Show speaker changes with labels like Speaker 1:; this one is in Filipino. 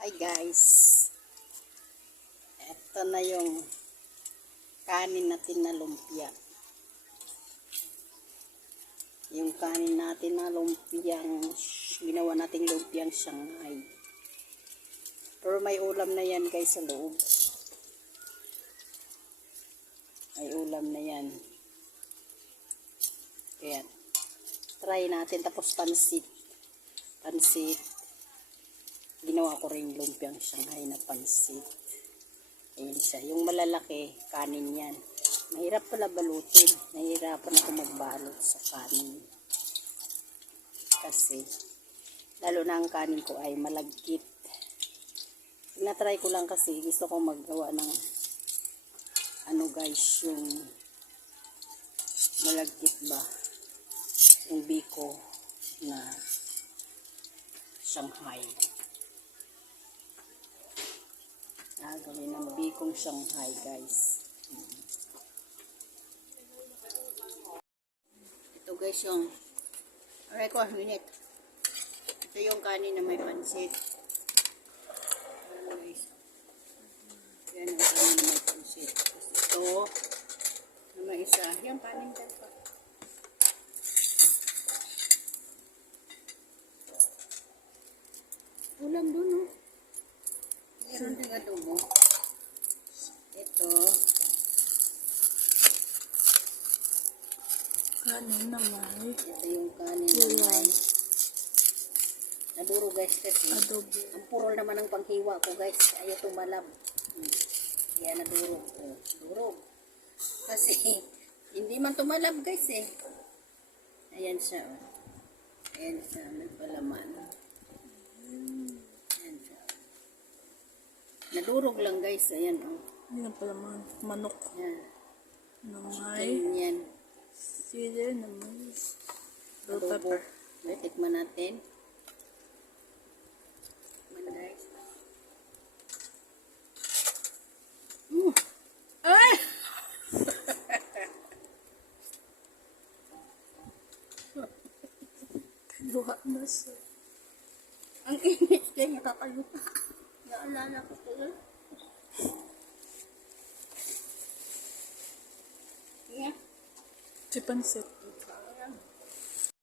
Speaker 1: Hi guys. Ito na yung kanin natin na lumpia. Yung kanin natin na lumpiang ginawa nating lumpiang Shanghai. Pero may ulam na yan guys sa loob. May ulam na yan. Kaya try natin tapos pansit. Pansit ginawa ko rin lumpiang Shanghai na pansit. Ayan siya. Yung malalaki, kanin yan. Mahirap pala balutin. Nahihirapan ako magbalot sa kanin. Kasi, lalo na ang kanin ko ay malagkit. Tinatry ko lang kasi gusto ko maggawa ng ano guys, yung malagkit ba? Yung biko na Shanghai. Gagawin ng bikong Shanghai, guys. Ito guys yung Aray ko, minute. Ito yung kanin na may pansit. Guys. Yan ang kanin na may pansit. Ito, na may isa. Yan, kanin dyan pa. Ulam dun, oh. Meron ding adobo. Ito.
Speaker 2: Kanin naman.
Speaker 1: Ito yung kanin na may naduro guys kasi.
Speaker 2: Adobo.
Speaker 1: Ang purol naman ng panghiwa ko guys. Ayaw tumalab. Hmm. Kaya nadurog ko. Durog. Kasi hindi man tumalab guys eh. Ayan siya oh. Ayan siya. Ayan siya. Nadurog lang guys. Ayan oh.
Speaker 2: Yan pala man. Manok
Speaker 1: Ayan.
Speaker 2: na may
Speaker 1: Ganyan.
Speaker 2: sili na may bell pepper.
Speaker 1: Okay, tikman natin. Tikman guys. Mm.
Speaker 2: Ay! Luha na siya.
Speaker 1: Ang init kaya nakakayo pa. Naalala ko to. eh. Yeah.
Speaker 2: Si Pansit.